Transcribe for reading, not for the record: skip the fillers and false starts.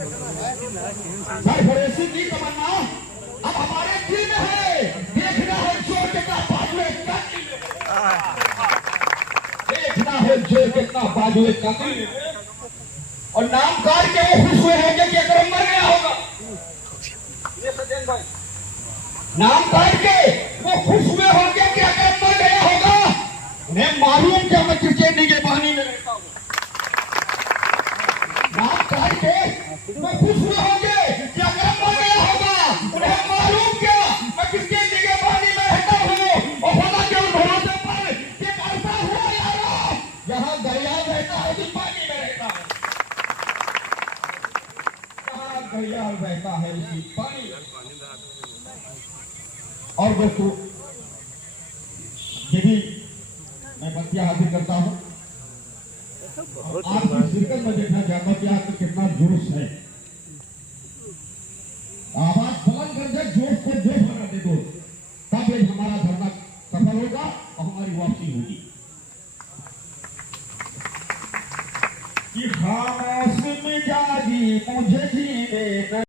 सरफरोशी की तमन्ना अब हमारे दिल में है। देखना है जोर कितना बाजुए कातिल, देखना है जोर कितना बाजुए कातिल। और नाम कार के वो खुश हुए होंगे कि अकरम मर गया होगा। ये सज्जन भाई, नाम कार के वो खुश हुए होंगे कि अकरम मर गया होगा। उन्हें मालूम क्या मैं किसके निगहबानी में रहता हूँ। नाम कार के वो खुश हुए होंगे कि अकरम मर गया होगा। उन्हें मालूम क्या मैं किसके निगहबानी में रहता हूँ। और खुदा के उस भरोसे पर कि करता हुआ यारो यहाँ दरिया रहता है कि पानी में रहता है। घड़ियाल बहता है उसी पानी। और दोस्तों ये भी मैं बतिया हासिल करता हूं। आपकी शिरकत में देखना चाहता हूं कि आपको कितना जोश है। आवाज बुलंद कर दे, जोश को जोश बना दे दो, तब ये हमारा धरना सफल होगा और हमारी वापसी होगी। कि खामोश मिजाजी मुझे जीने